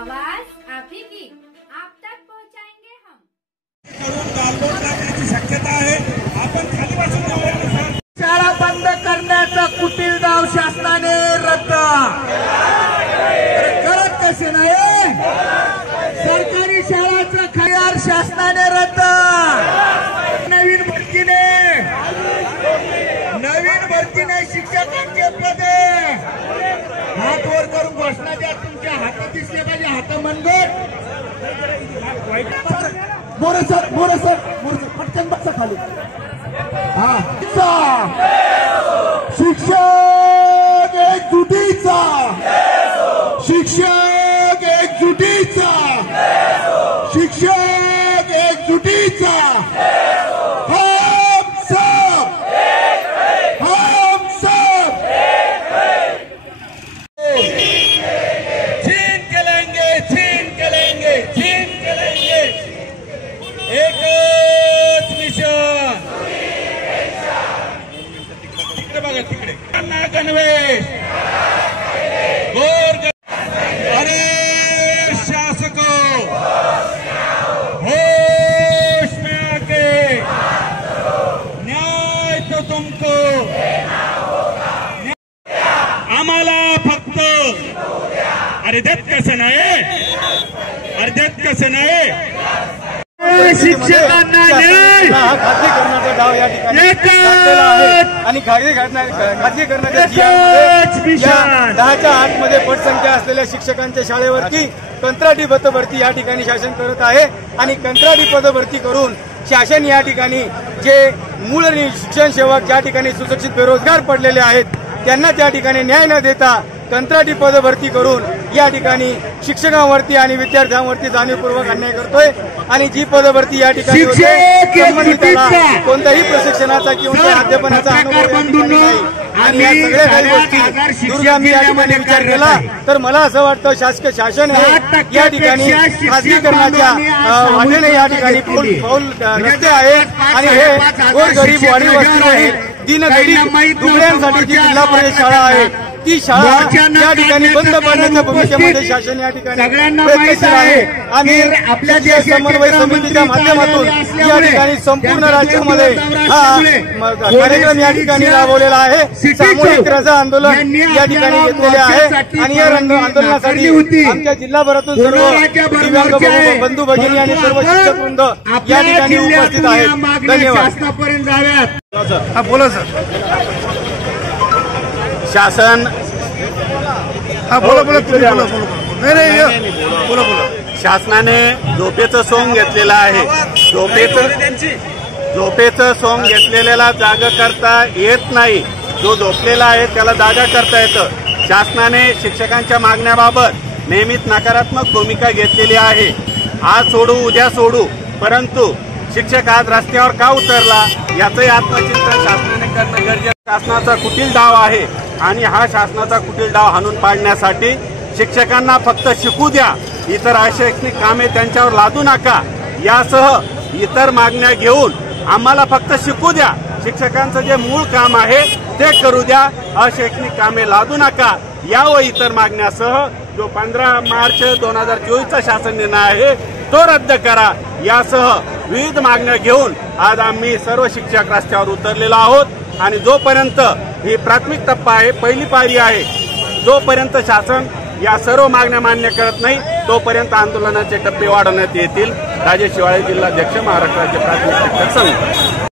आवाज आप ही की आप तक पहुंचाएंगे हम। गालबोट लागण्याची शक्यता आहे। आपण खाली बसून जाऊया। शाळा बंद करण्याचा कुटील डाव शासनाने रद्द करत कसे नाही। सरकारी शाळांचा खयार शासनाने रद्द। नवीन भरतीने शिक्षकांचे पदे हात वर करून घोषणा द्या। तुमच्या हातात दिसले पाहिजे हात मनगट। मोरे सर पटकन बसा खाली। हा शिक्षक एकजुटीचा, शिक्षक एकजुटीचा, शिक्षक एकजुटीचा। हम सब छीन के लेंगे, छीन के लेंगे, छीन के लेंगे। एकच मिशन। तिकडे बघा तिकडे गणवेश अरे शासको होश में आके न्याय तो तुमको आम्हाला फक्त अर्ध्यात कसं नाही, अर्ध्यात कसं नाही। शिक्षकांना न्याय खाजगी करण्याचा डाव या ठिकाणी आहे आणि खाजगी करण्याच्या 10च्या आतमध्ये पटसंख्या असलेल्या शिक्षकांच्या शाळेवरती कंत्राटी पदभरती या ठिकाणी शासन करत आहे आणि कंत्राटी पदभरती करून शासन या ठिकाणी जे मूळ शिक्षण सेवक ज्या ठिकाणी सुशिक्षित बेरोजगार पडलेले आहेत त्यांना त्या ठिकाणी न्याय न देता कंत्राटी पदभरती करून या ठिकाणी शिक्षकांवरती आणि विद्यार्थ्यांवरती जाणीवपूर्वक अन्याय करतोय आणि जी पदभरती या ठिकाणी संबंधितांना कोणत्याही प्रशिक्षणाचा किंवा अध्यापनाचा अनुभव नाही आणि या सगळ्या काही गोष्टी दूरगामी या ठिकाणी विचार केला तर मला असं वाटतं शासकीय शासन या ठिकाणी खाजगीकरणाच्या वाटेने या ठिकाणी पाऊल रस्ते आहे आणि हे गोरगरीब वाडी वस्तीवरील दीनगरीब दुबळ्यांसाठी जी जिल्हा परिषद शाळा आहे ती शाळा या ठिकाणी बंद पाडण्याच्या भूमिकेमध्ये शासन या ठिकाणी प्रयत्नशील आहे। आम्ही आपल्या समन्वय समितीच्या माध्यमातून या ठिकाणी संपूर्ण राज्यामध्ये हा कार्यक्रम या ठिकाणी राबवलेला आहे। सामूहिक रजा आंदोलन या ठिकाणी घेतलेले आहे आणि या आंदोलनासाठी आमच्या जिल्हाभरातून सर्व दिव्यांग बंधू भगिनी आणि सर्व शिक्षक वृंद या ठिकाणी उपस्थित आहेत। धन्यवाद। बोला सर। शासन बोला शासनाने झोपेचं सोंग घेतलेलं आहे। झोपेचं सोंग घेतलेल्याला जागा करता येत नाही। जो झोपलेला आहे त्याला जागा करता येतं। शासनाने शिक्षकांच्या मागण्याबाबत नेहमीच नकारात्मक भूमिका घेतलेली आहे। आज सोडू उद्या सोडू, परंतु शिक्षक आज रस्त्यावर का उतरला याचंही आत्मचिंतन शासनाने करणं गरजेचं। शासनाचा कुटील डाव आहे आणि हा शासनाचा कुटील डाव हाणून पाडण्यासाठी शिक्षकांना फक्त शिकू द्या, इतर अशैक्षणिक कामे त्यांच्यावर लादू नका यासह इतर मागण्या घेऊन आम्हाला फक्त शिकू द्या, शिक्षकांचं जे मूळ काम आहे ते करू द्या, अशैक्षणिक कामे लादू नका या व इतर मागण्यासह जो 15 मार्च 2024चा शासन निर्णय आहे तो रद्द करा यासह विविध मागण्या घेऊन आज आम्ही सर्व शिक्षक रस्त्यावर उतरलेलो आहोत आणि जोपर्यंत ही प्राथमिक टप्पा आहे, पहिली पायरी आहे, जोपर्यंत शासन या सर्व मागण्या मान्य करत नाही तोपर्यंत आंदोलनाचे टप्पे वाढवण्यात येतील। राजेश शिवाळे, जिल्हाध्यक्ष, महाराष्ट्र राज्य प्राथमिक शिक्षक संघ।